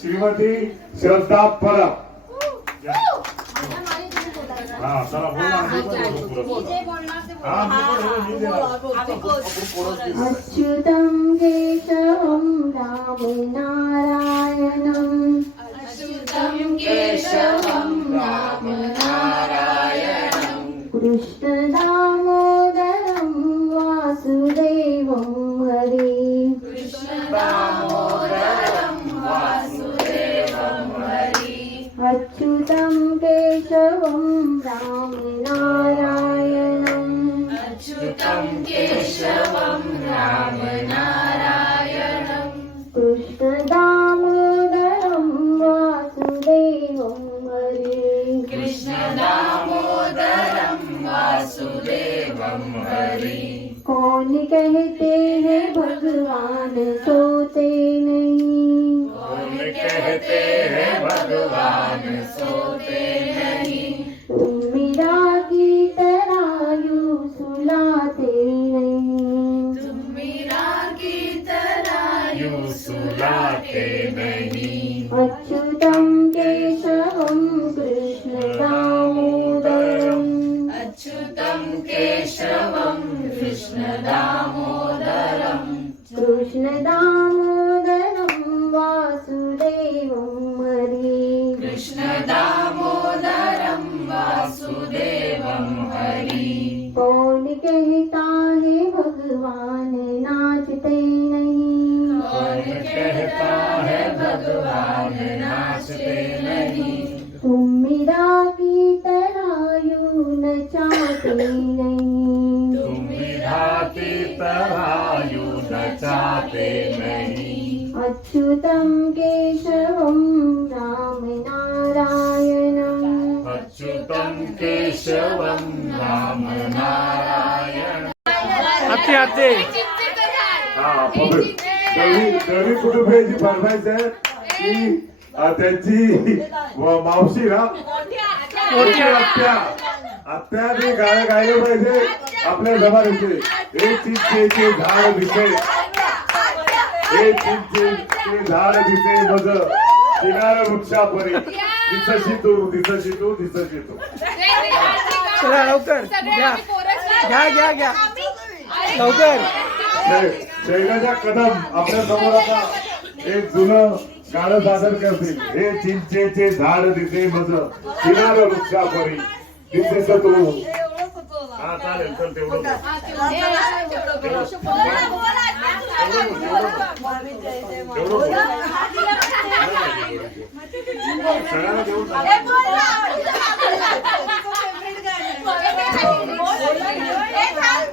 श्रीमती श्रद्धा परब. हा चला बोला. अच्युतं केशवं राम नारायणम् अच्युतं केशवं राम नारायणम् कृष्ण दामोदरं वासुदेवं हरि कृष्ण दामोदरं वासुदेवं हरि अच्युतं केशवं राम नारायणम् अच्युतं केशवं राम नारायणम् कृष्ण दामोदरं वासुदेवं हरि कृष्ण दामोदरं वासुदेवं हरि कौन कहते हैं भगवान सोते नहीं कौन कहते हैं भगवान सोते नहीं तुम मीरा की तरह यूं सुलाते नहीं तुम मीरा की तरह यूं सुलाते नहीं अच्युतं केशवं कृष्ण दामोदरम् अच्युतं केशवं कृष्ण दामोदरम् कृष्ण दामोदरं वासुदेवं हरि कृष्ण दामोदरं वासुदेवं हरि कौन कहता है भगवान नाचते नहीं कौन कहता है भगवान नाचते नहीं तुम मीरा की तरह यूं नचाते नहीं तुम मीरा की तरह यूं नचाते नहीं अच्युतं केशवं राम नारायणम् अच्युतं केशवं राम नारायण आते आते हा दळी कुटुंबियाची फरमाईश आहे की त्यांची मावशी ना मोठी आत्याने गाणं गायलं पाहिजे आपल्या जमान्याचे. हे चिंचेचे झाड दिसे हे चिंचेचे झाड दिसे मज किनार वृक्षापरी दिसशी तू दिसशी तू दिसशी तू. चला लवकर घ्या घ्या घ्या घ्या लवकर. शैलजा कदम आपल्या समोर आता एक जुनं गाणं सादर करतील. हे चिंचेचे झाड दिसे मज किनार वृक्षापरी दिसेस तू. हा चालेल चल तेवढं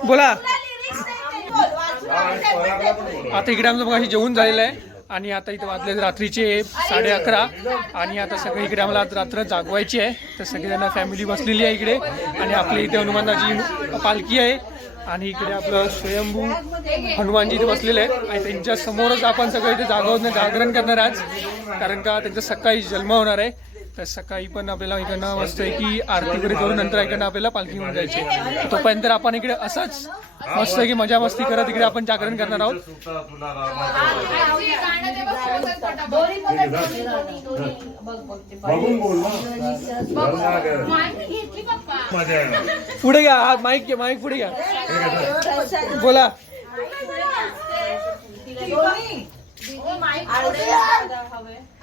बोला. आता इकडे आमचं मग जेवण झालेलं आहे आणि आता इथे वाजले रात्रीचे 11:30 आणि आता सगळे इकडे आम्हाला आज रात्र जागवायची आहे. तर सगळेजण फॅमिली बसलेली आहे इकडे आणि आपल्या इथे हनुमानाची पालखी आहे आणि इकडे आपलं स्वयंभू हनुमानजी इथे बसलेले आहेत आणि त्यांच्या समोरच आपण सगळं इथे जागरण करणार आज, कारण का त्यांचा सकाळी जन्म होणार आहे. तर सकाळी पण आपल्याला इकडनं मस्त आहे की आरती वगैरे करून नंतर इकडनं आपल्याला पालखी घेऊन जायची. तोपर्यंत आपण इकडे असंच मस्त की मजा मस्ती करत इकडे आपण जागरण करणार आहोत. पुढे घ्या माईक पुढे घ्या बोला.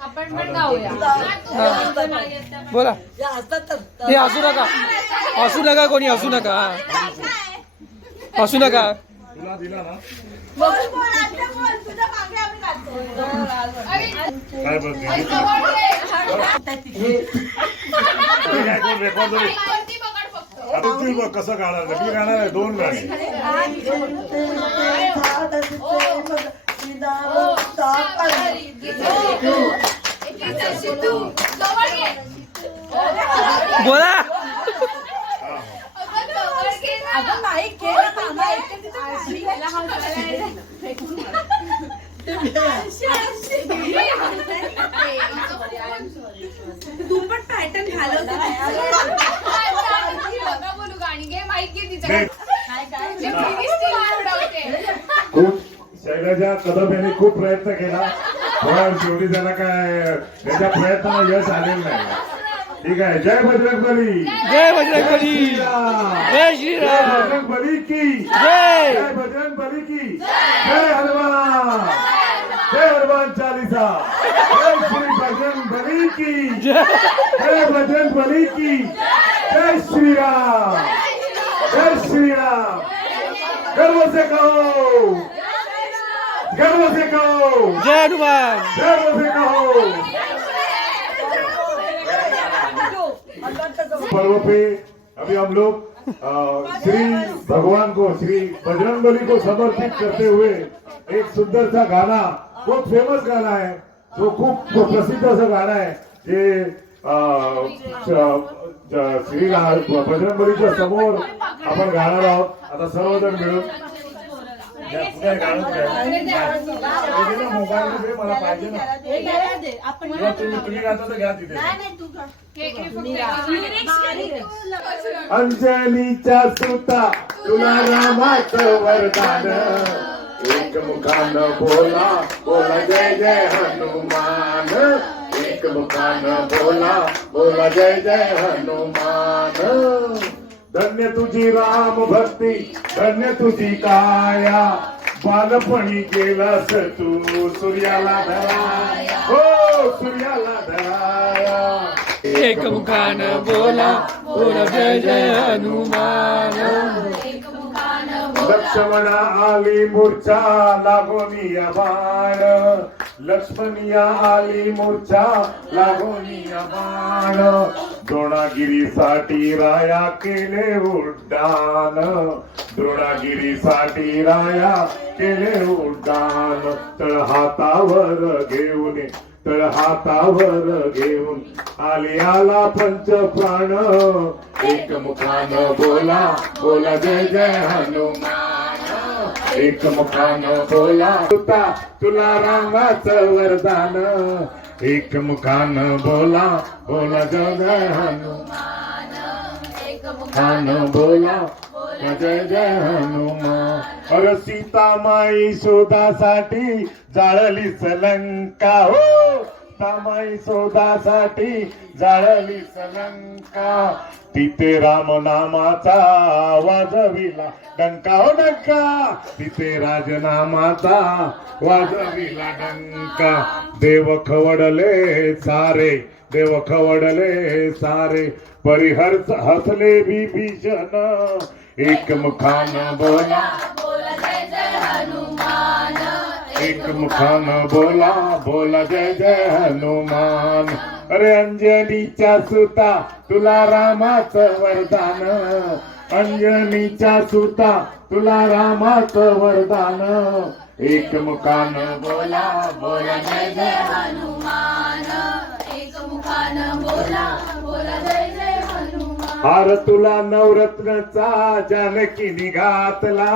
आपण पण गाऊया. बोला. हे हसू नका कोणी हसू नका हसू नका. तुला दिला ना काय बघ रेकॉर्ड आता तू बघ कसं गाणार. मी गाणार आहे 2 गाणी. बोला. तू पण पॅटर्न घालव. बोलू गाणी घे माहिती खूप शैलजा कदम यांनी खूप प्रयत्न केला पण शेवटी त्याला काय त्याच्या प्रयत्नाला यश आलेलं नाही. ठीक आहे. जय बजरंग बली. जय बजरंग बली. जय श्रीराम. जय बजरंग बली की जय. जय बजरंग बली की जय हनुमान. जय हनुमान चालीसा. जय श्री बजरंग बली की जय बजरंग बली की जय श्री राम. जय श्री राम. गर्व से कहो. गर्व से कहो. जय हनुमान. गर्व से कहो. पर्व पे अभी हम लोग श्री भगवान को श्री बजरंगबली को समर्पित करते हुए एक सुंदर सा गाना, बहुत फेमस गाना है, जो खूप प्रसिद्ध असं गाणं आहे जे श्री बजरंगबलीच्या समोर आपण गाणार आहोत. आता सर्वजण मिळून मोबाईल मला पाहिजे ना. तुम्ही गाता तर घ्या तिथे. अंजलीच्या सुता तुला रामाचं वरदान. एक मुखानं बोला बोला जय जय हनुमान. एक मुखानं बोला बोला जय जय हनुमान. धन्य तुझी राम भक्ती धन्य तुझी काया. बालपणी केलास तू सूर्याला धराया. हो सूर्याला धराया. एक मुखानं बोला बोला जय जय हनुमान. लक्ष्मणा आली मूर्छा लागोनिया बाण. लक्ष्मणिया आली मूर्छा लागोनिया बाण. द्रोणागिरीसाठी राया केले उड्डाण. द्रोणागिरीसाठी राया केले उड्डाण. तळ हातावर घेऊन तळ हातावर घेऊन आली आला पंच प्राण. एक मुखानं बोला बोला जय जय हनुमान. एक मुखानं बोला तुता तुला रामाचं वरदान. एक मुखानं बोला बोला जय जय हनुमान. एक मुखानं बोला जय जय हनुमान. अरे सीतामाई शोधासाठी जाळलीच लंका. हो सीतामाई शोधासाठी जाळलीच लंका. तिथे राम नामाचा वाजविला डंका. हो डंका. तिथे राजनामाचा वाजविला डंका. देव खवडले सारे देव खवडले सारे. परिहर्ष हसले विभीषण. एक मुखानं बोला एक मुखानं बोला बोला जय जय हनुमान. अरे अंजनीच्या सुता तुला रामाचं वरदान. अंजनीच्या सुता तुला रामाचं वरदान. एक मुखानं बोला बोला जय जय हनुमान. एक मुखानं बोला बोला जय जय हनुमान. हार तुला नवरत्नचा जानकी निघातला.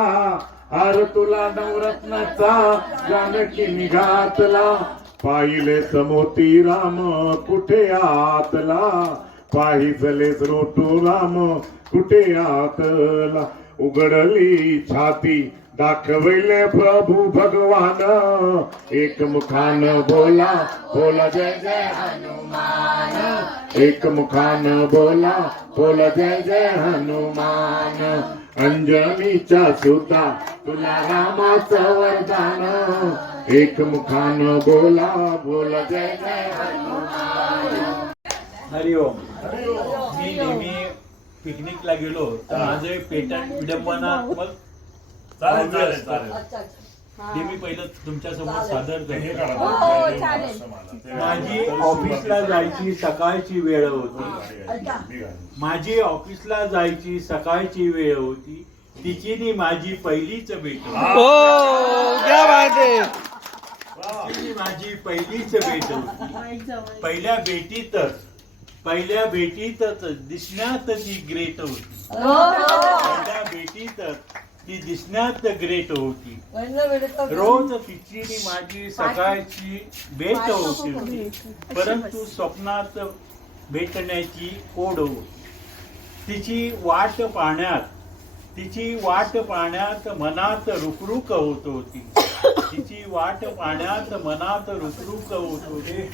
हार तुला नवरत्नाचा जानकी निघातला. पाहिले समोती राम कुठे आतला. पाहिजलेच रोटू राम कुठे आतला. उघडली छाती दाखविले प्रभू भगवान. एक मुखानं बोला बोला जय जय हनुमान. एक मुखानं बोला बोला जय जय हनुमान. अंजनीच्या सुता तुला रामाचं वरदान. एक मुखानं बोला बोला जय जय हनुमान. हरिओम. मी नेहमी पिकनिकला गेलो तर माझं पेटंट विडंबनात्मक ते मी पहिलं तुमच्या समोर सादर करतो. माझी ऑफिसला जायची सकाळची वेळ होती. माझी ऑफिसला जायची सकाळची वेळ होती. तिची नी माझी पहिलीच भेट होती. ओ क्या बात है. तिची माझी पहिलीच भेट होती. पहिल्या भेटीतच दिसण्यात ती ग्रेट होती. पहिल्या भेटीतच ती दिसण्यात ग्रेट होती. रोज तिची नी माझी सकाळची भेट होती. परंतु स्वप्नात भेटण्याची ओढ होती. तिची वाट पाहण्यात मनात रुकरुक होत होती. तिची वाट पाण्यात मनात रुकरुक होते,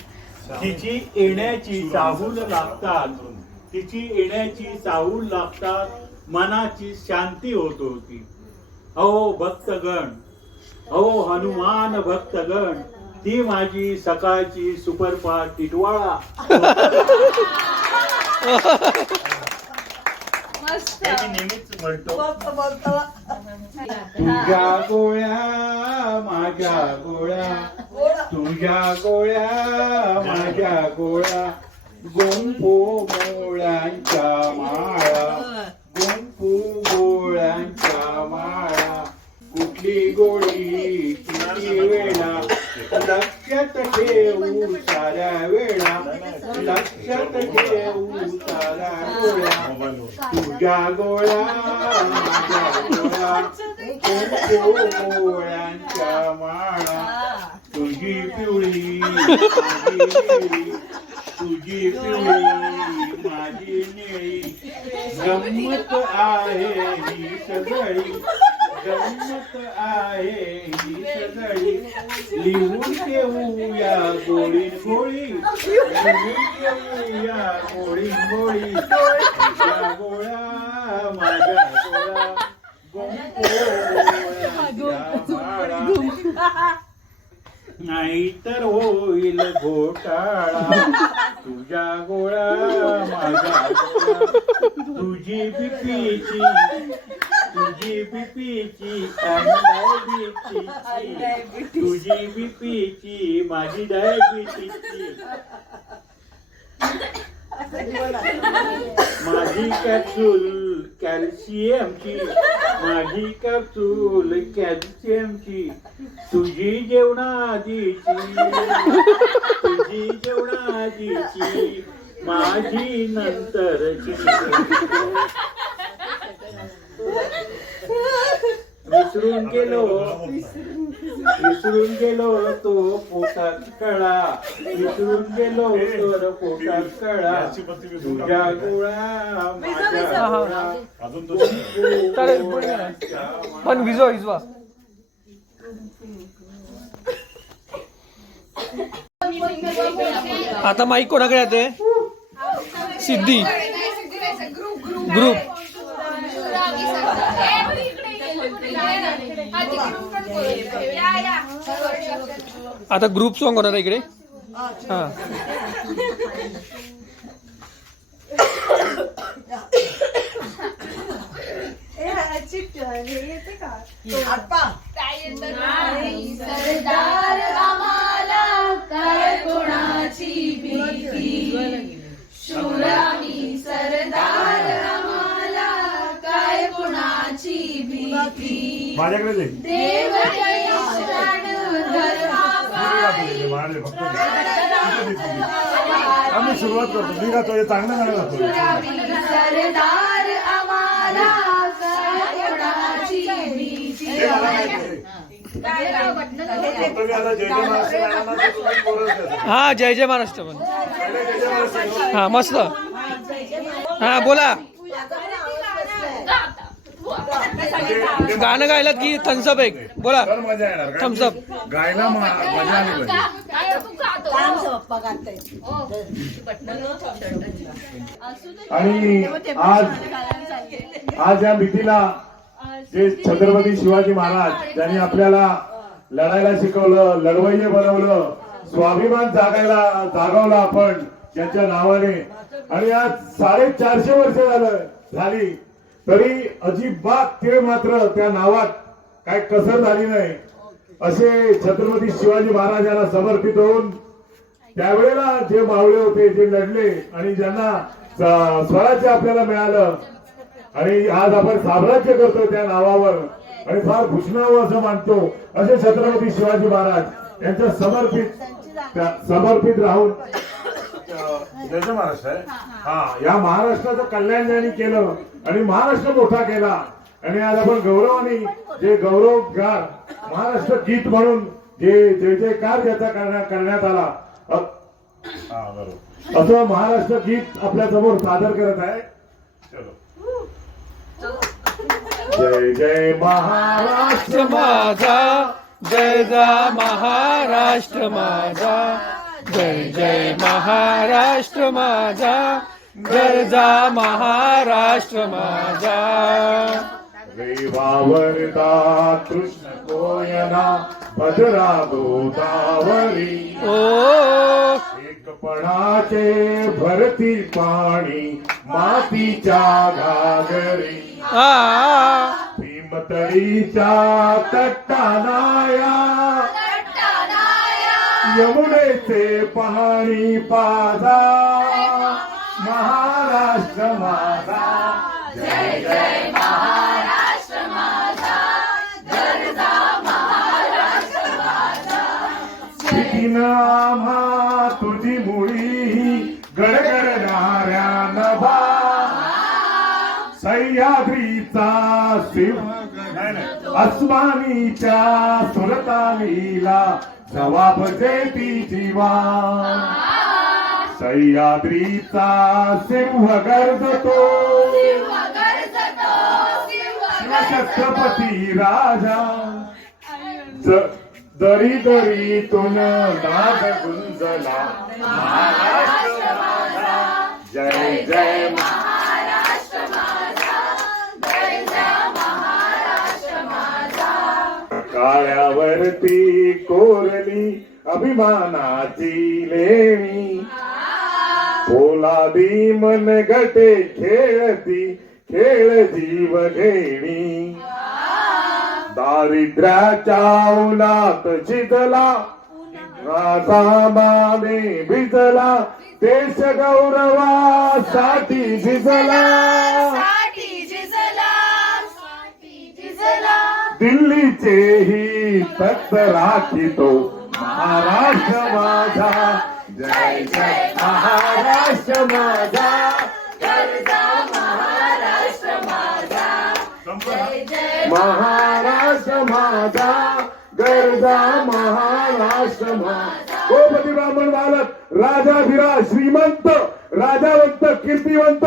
तिची येण्याची चाहूल लागतात, तिची येण्याची चाहूल लागतात, मनाची शांती होत होती. अहो भक्तगण, अहो हनुमान भक्तगण, ती माझी सकाळची सुपरफास्ट टिटवाळा. मस्त. हे मी नेहमीच म्हणतो. तुझ्या गोळ्या माझ्या गोळ्या, तुझ्या गोळ्या माझ्या गोळ्या, गुंफू गोळ्यांच्या माळा, गुंफू गोळ्यांच्या माळा. कुठली गोळी किती वेळा लक्षात ठेवू साऱ्या वेळा, लक्षात ठेवू साऱ्या वेळा. तुझ्या गोळ्या माझ्या गोळ्या, गुंफू गोळ्यांच्या माळा. तुझी पिवळी माझी निळी, तुझी पिवळी माझी निळी. गंमत आहे ही सगळी, गंमत आहे ही सगळी. लिहून ठेवूया गोळीन गोळी, लिहून ठेवूया गोळीन गोळी. तुझ्या गोळ्या माझ्या गोळ्या, गोळ्यांच्या माळा. नाहीतर होईल घोटाळा. तुझ्या गोळ्या माझ्या गोळ्या, तुझी बीपीची, तुझी बीपीची डायबिटीची, तुझी बीपीची माझी डायबिटीची. माझी कॅप्सूल कॅल्शियमची, माझी कॅप्सूल कॅल्शियमची. तुझी जेवणाजीची, तुझी जेवणाजीची, माझी नंतरची. विसरून गेलो, विसरून गेलो तो पोटात कळा, विसरून गेलो तर पोटात कळा. तुझ्या गोळ्या माझ्या गोळ्या, अजून दुसरं चालेल पण विजवा विजवा. आता माईक कोणाकडे येते? सिद्धी ग्रुप. आता ग्रुप सॉन्ग होणार इकडे. हा सरदार आम्हाला काय कोणाची भीती, शूरामी सरदार आम्हाला काय कोणाची भीती. माझ्याकडे दे. देव जयशरण धर्माबाई, आम्ही सुरुवात करतो. मी गातो, हे चांगलं गाणं गातो. शूरामी सरदार आम्हाला काय कोणाची भीती. हे मला माहिती आहे. तुम्ही आता जय जय महाराष्ट्र गाणं ना, तर तुम्ही कोरस द्या. हा जय जय महाराष्ट्र पण. पहिले जय जय महाराष्ट्र. हा मस्त. हा बोला. गाणं गायलात की थम्सअप एक बोला. तर मजा येणार. कारण Thumbs up. की गायला मजा आली पाहिजे. आणि आज या भीतीला जे छत्रपती शिवाजी महाराज ज्यांनी आपल्याला लढायला शिकवलं, लढवय्ये बनवलं, स्वाभिमान जागवला आपण त्यांच्या नावाने. आणि आज 450 वर्ष झाली तरी अजिबात ते मात्र त्या नावात काय कसर झाली नाही. असे छत्रपती शिवाजी महाराजांना समर्पित होऊन त्यावेळेला जे मावळे होते, जे लढले आणि ज्यांना स्वराज्य आपल्याला मिळालं आणि आज आपण साम्राज्य करतो त्या नावावर आणि फार भूषणावं असं मानतो, असे छत्रपती शिवाजी महाराज यांच्या समर्पित राहून जय जय महाराष्ट्र आहे. हा, या महाराष्ट्राचं कल्याण ज्यांनी केलं आणि महाराष्ट्र मोठा केला. आणि आज आपण गौरवाने जे गौरवगार महाराष्ट्र गीत म्हणून जे जय जयकार ज्याचा करण्यात आला, असं महाराष्ट्र गीत आपल्या समोर सादर करत आहे. जय जय महाराष्ट्र माझा गरजा महाराष्ट्र माझा, जय जय महाराष्ट्र माझा, गरजा महाराष्ट्र माझा. रेवावरता कृष्ण कोयना भद्रा गोदावरी, ओ एकपणाचे भरती पाणी मातीच्या घागरी, आ भीमतळीच्या तट्टानाया यमुनेचे पाणी पाजा, महाराष्ट्र माझा, जय जय महाराष्ट्र माझा, गरजा महाराष्ट्र माझा. तीन आम्हा तुझी मुळी गडगडणाऱ्या नभा, सह्याद्रीचा शिव अस्मानीच्या सुरतालीला जवाब देती जीवा, सह्याद्रीचा सिंह गर्जतो, शिवछत्रपती राजा, दरी दरीतून नाद गुंजला, महाराष्ट्र माझा, जय जय महाराष्ट्र माझा, गरजा महाराष्ट्र माझा. काळ्यावरती कोरली अभिमानाची लेणी, पोलादी मनगटे खेळती खेळ जीव घेणी, दारिद्र्याच्या उलात झिजला राजामाने भिजला, देश गौरवासाठी झिजला, दिल्लीचेही तख्त राखितो, महाराष्ट्र माझा, जय जय महाराष्ट्र माझा, गरजा महाराष्ट्र माझा, जय जय महाराष्ट्र माझा, गरजा महाराष्ट्र माझा. गोपती ब्राह्मण बालक राजाधिराज श्रीमंत राजावंत कीर्तिवंत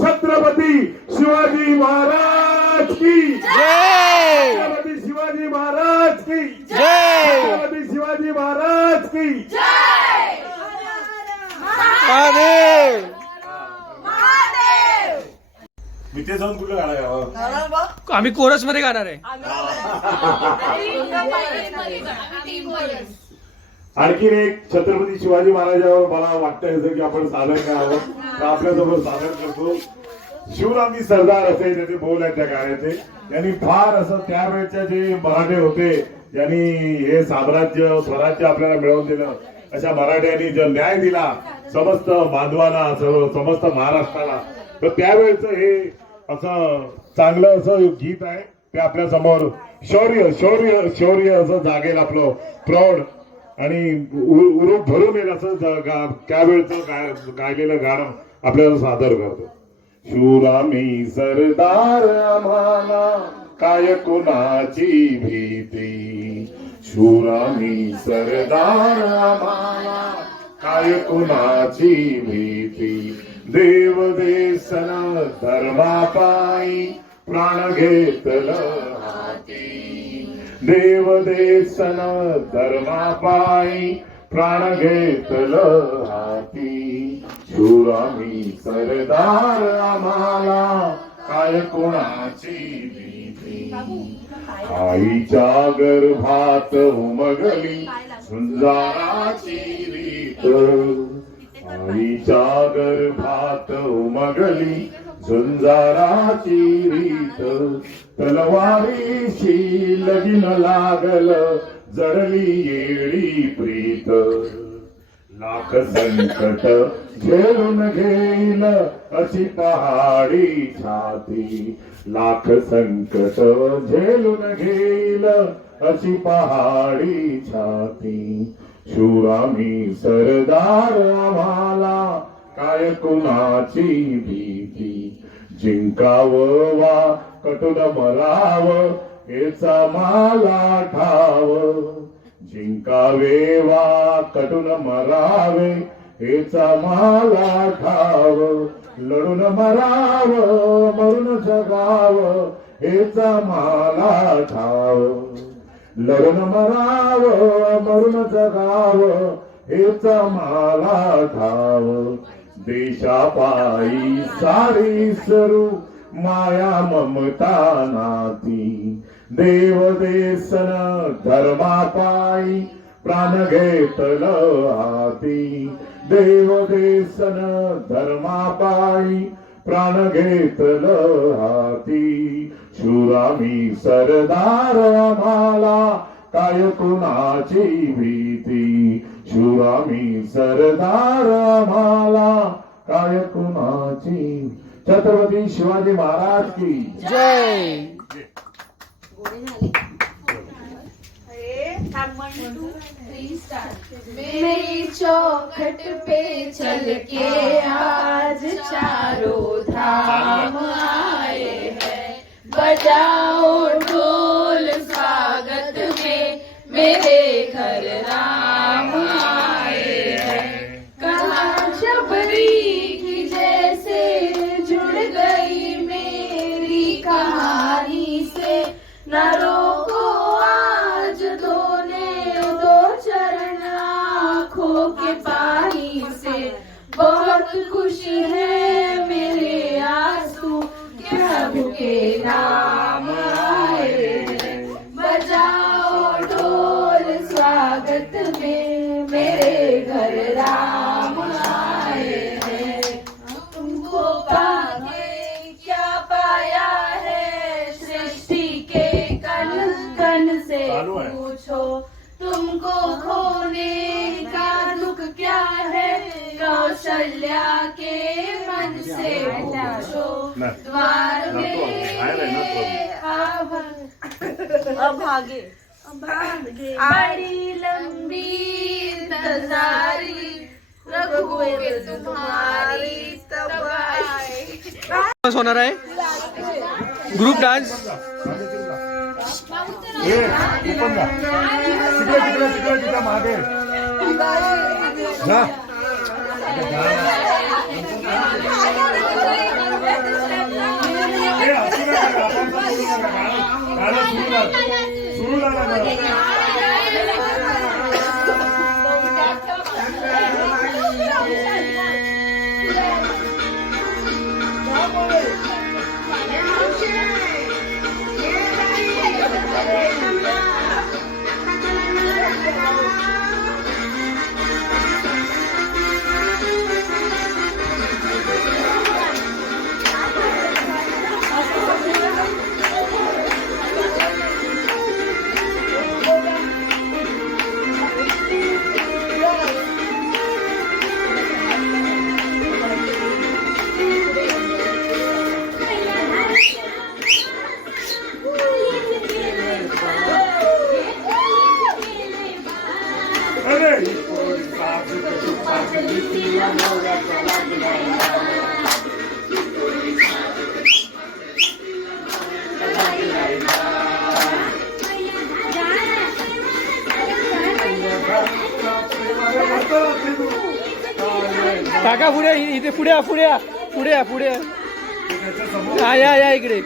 छत्रपती शिवाजी महाराज की जय छत्रपती शिवाजी महाराज की जय छत्रपती शिवाजी महाराज की जय. महादेव. मी ते जाऊन कुठलं गाणं गावं? आम्ही कोरस मध्ये गाणार आहे. आणखीन एक छत्रपती शिवाजी महाराजांवर मला वाटतं की आपण सादर करावं, तर आपल्यासोबत सादर करतो. शिवरामी सरदार असे त्याचे बोल आहेत त्या गाण्याचे. यांनी फार असं त्यावेळेचे जे मराठे होते यांनी हे साम्राज्य स्वराज्य आपल्याला मिळवून दिलं, अशा मराठ्यांनी जो न्याय दिला समस्त बांधवांना समस्त महाराष्ट्राला, तर त्यावेळेचं हे असं चांगलं असं गीत आहे ते आपल्या समोर. शौर्य शौर्य शौर्य असं जागेल आपलं प्रौढ आणि उरूप भरून येईल असं त्यावेळेचं गायलेलं गाणं आपल्याला सादर करतो. शिवरामी सरदार आम्हाला काय कोणाची भीती, शिवरामी सरदार आम्हाला काय कोणाची भीती, देव देसन धर्मापायी प्राण घेतलं हाती, देव देसन धर्मापायी प्राण घेतलं हाती, शिवरामी सरदार आम्हाला काय कोणाची भीती. आईच्या गर्भात उमगली झुंजाराची रीत, आईच्या गर्भात उमगली झुंजाराची रीत, तलवारीशी लगीन लागल जडली येडी प्रीत, लाख संकट झेलून घेईल अशी पहाडी छाती, लाख संकट झेलून घेईल अशी पहाडी छाती, शिवरामी सरदार आम्हाला काय कुणाची भीती, जिंकावं वा कटून मरावं हेचा मला ठाव, जिंकावे वा कटून मरावे हेचा मला ठाव, लढून मरावं मरून जगावं हेचा मला ठाव, लढून मरावं मरून जगावं हेच मला ठाव देशापायी सारी सरू माया ममता नाती देव देसन धर्मापायी प्राण घेतलं हाती देव देसन धर्मापायी प्राण घेतलं हाती शूरामी सरदार आम्हाला काय कुणाची भीती शूरामी सरदार आम्हाला काय कुणाची छत्रपती शिवाजी महाराज की जय. मेरी चौखट पे चल के आज चारों धाम आए हैं बजाओ ढोल स्वागत में मेरे घर राम आए हैं कहाँ शबरी की जैसे जुड़ गई मेरी कहानी से न रोको आज दो चरण आँखों के पानी से बहुत खुश है मेरे आंसू कि प्रभु के नाम आए हैं बजाओ ढोल स्वागत में मेरे घर राम आए हैं तुमको पाके क्या पाया है सृष्टि के कण कण से पूछो तुमको खोने का दुख क्या है कौशल्या के मन से पूछो द्वार में अभागे आड़ी लंबी इंतजारी रघुवीर तुम्हारी तब आए होणार आहे ग्रुप डान्स. तिकडे मागे जा. सुरू झाला काका पुढे इथे पुढे या, पुढे या, पुढे या, पुढे या. या इकडे.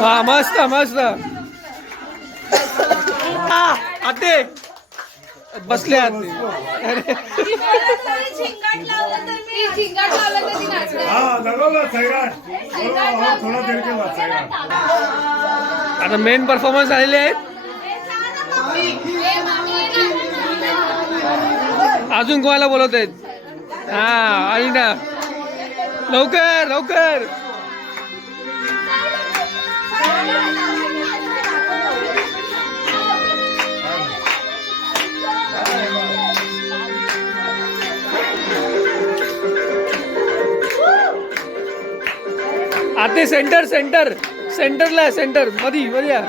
हा मस्त मस्त. आते बसले आते. आता मेन परफॉर्मन्स आलेले आहेत. अजून कोणाला बोलवत आहेत? हा आई ना, लवकर लवकर. आते सेंटर सेंटर सेंटरला सेंटर मधी मध्ये या.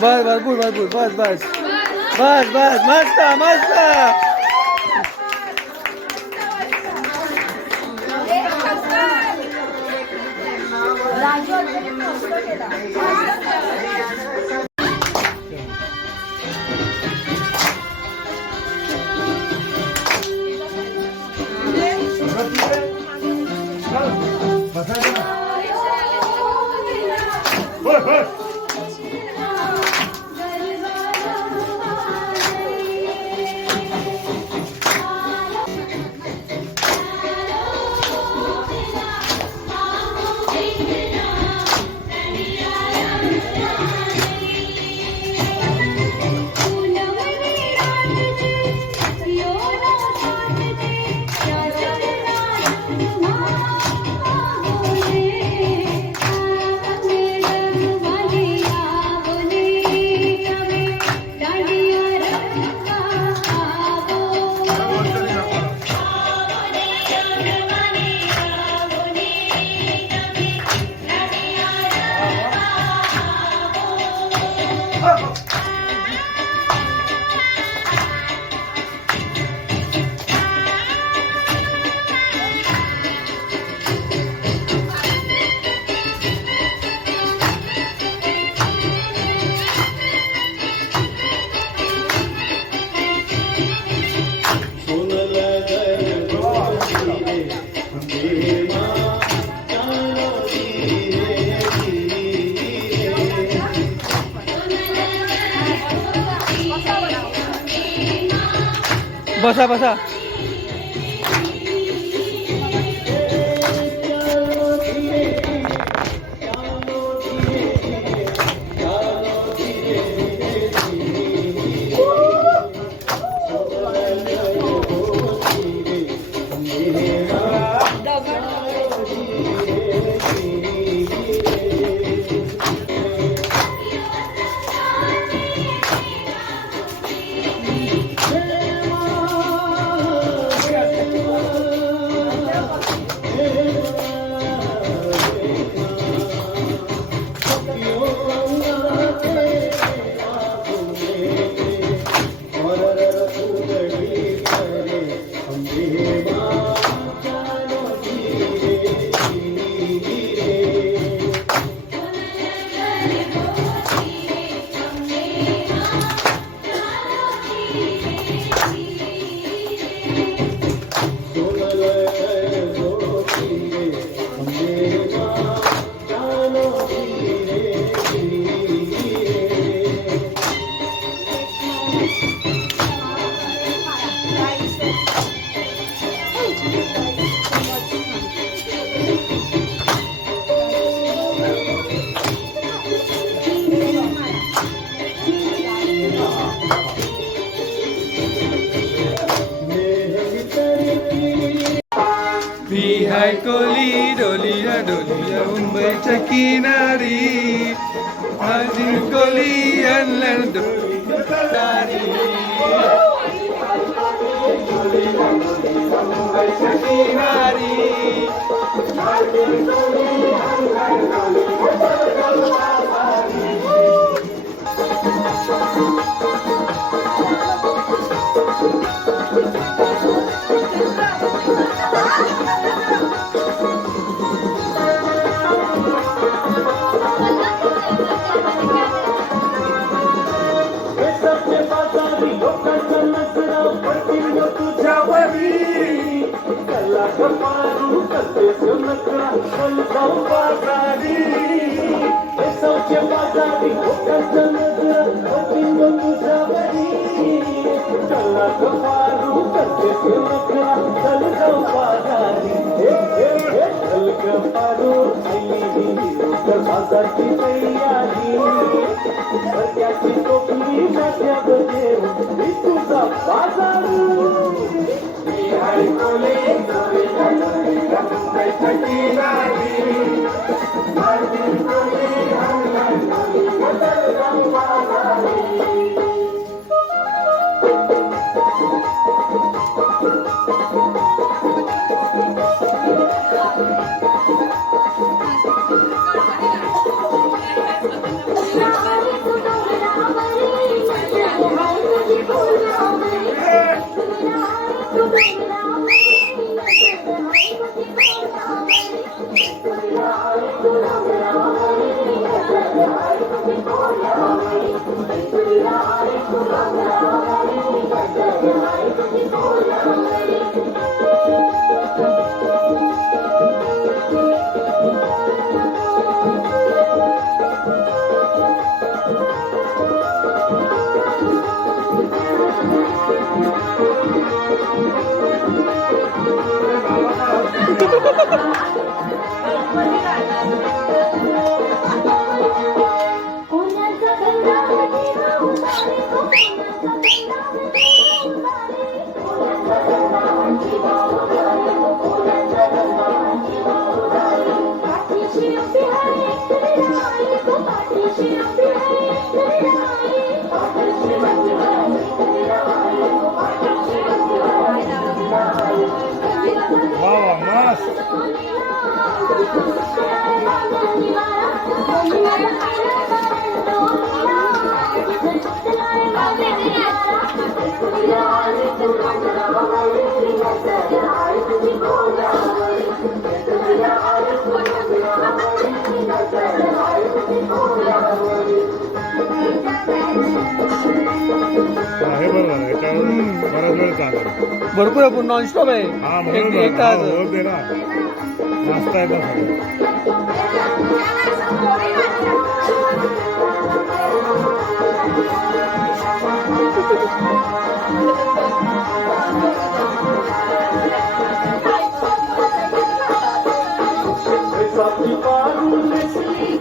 बस भरपूर भरपूर बस बस बस बस मस्त मस्त. बसा बसा. हाय कोली डोलिया डोलिया मुंबईच्या किनारी माझी कोली आणलं मुंबईच्या किनारी भरपूर आपण नॉनस्टॉप आहे. एक तास नाश्ता आहे. बेसाची पारू नेसली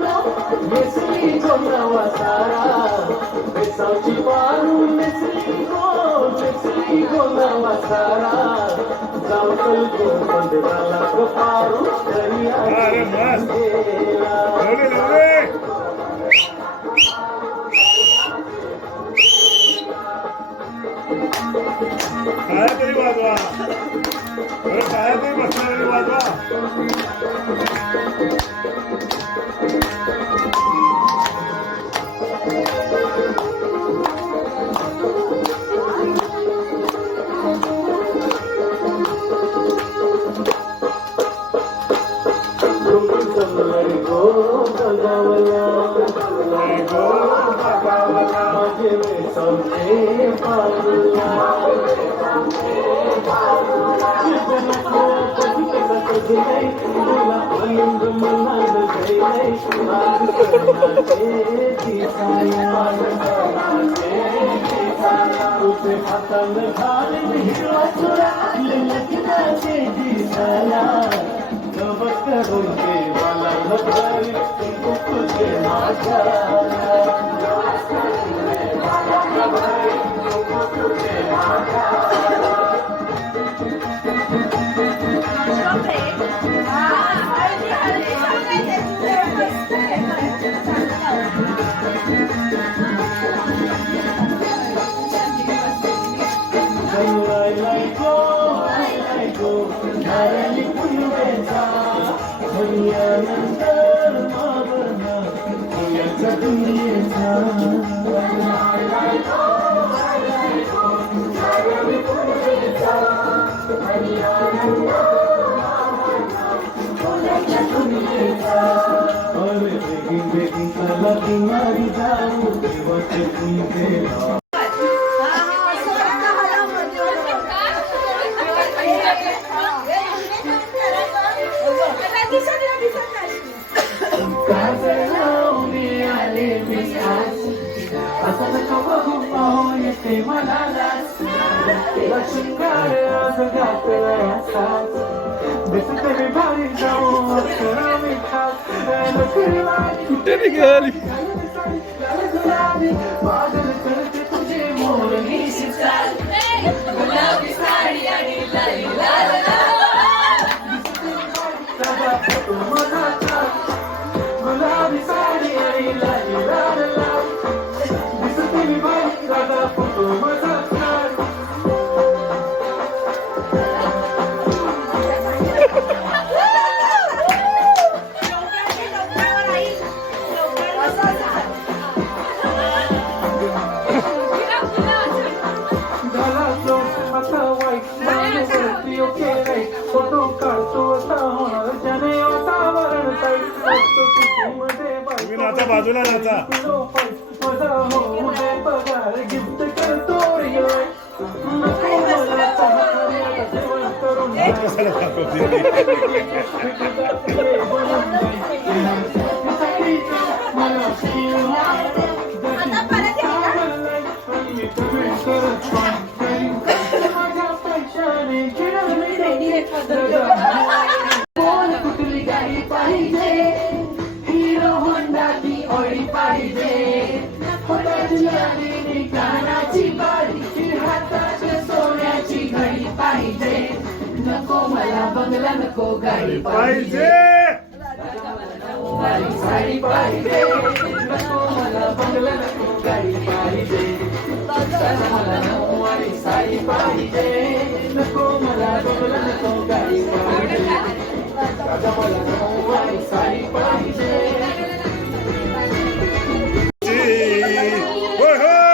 गो नवा सारा बेसाची पारू नेसली गो नवा सारा जावकल गो मंदिराला ग पारू दर्या अरे मस्त गेला लवले लवले काय तरी वाजवा अरे काय तरी बसणारे वाजवा कुठे निघाली तुम्ही नाचा बाजूला नाचा कशाला कुठली गाडी पाहिजे हिरो होंडा ती ओळी पाहिजे कानाची बाळी हाताच्या सोन्याची घडी पाहिजे नको मला बंगला नको गाडी पाहिजे साडी पाहिजे नको मला बंगला नको गाडी पाहिजे मला नऊवारी साडी पाहिजे नको मला बंगला नको गाडी पाहिजे मला नऊवारी साडी पाहिजे होय होय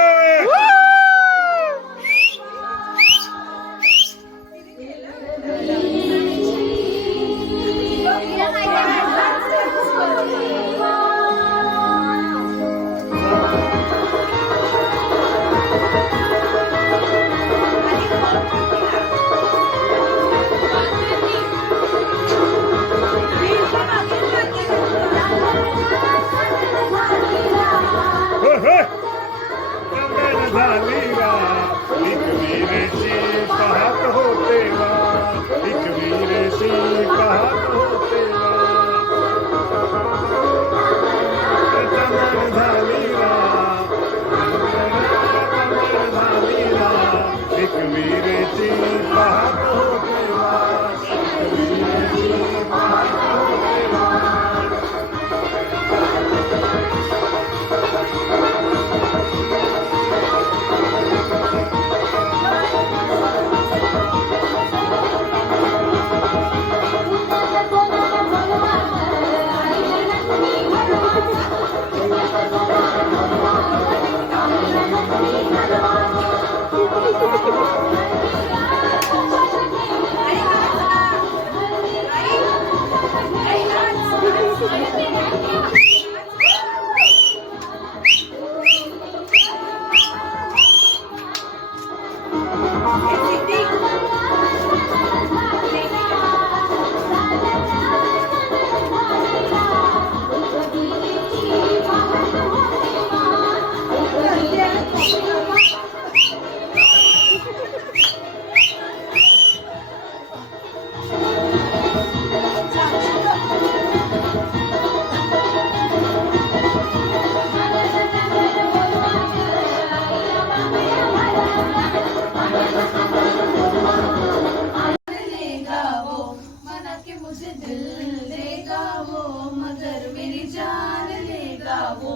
लेगा वो मना के मुझे दिल देगा वो मगर मेरी जान लेगा वो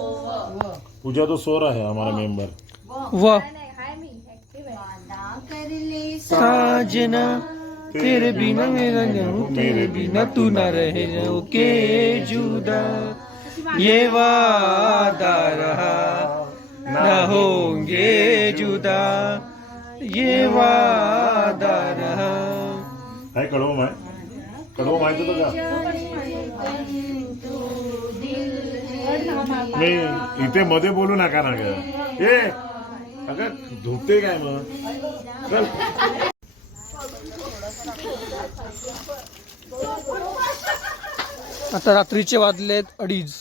पूजा तो सो रहा है हमारा मेंबर। वाह वादा कर ले साजना तेरे बिना मेरा जाऊं तेरे बिना तू ना रहे जाओ के जुदा ये वादा रहा ना होंगे जुदा ये वादा रहा। है कड़वं माय माहिती होतं का? मी इथे मध्ये बोलू नका ना ग ए अगं धुते काय मग चल आता रात्रीचे वाजलेत 2:30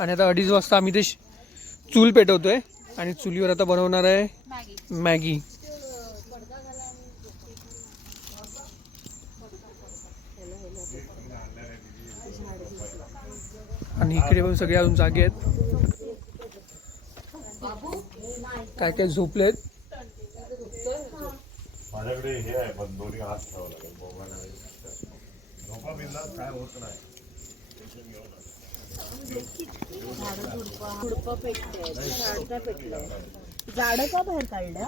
आणि आता 2:30 वाजता आम्ही ते चूल पेटवतोय आणि चुलीवर आता बनवणार आहे मॅगी। आणि इकडे पण सगळे अजून जागे आहेत, काय काय झोपलेत। माझ्याकडे हे आहे पण दोन्ही हात ठेवावं लागेल मोबाईल झोपा बिंदास काय होत नाही। झाड का बाहेर काढलं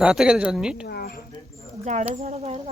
राहते का त्याच्यात नीट? झाड बाहेर काढलं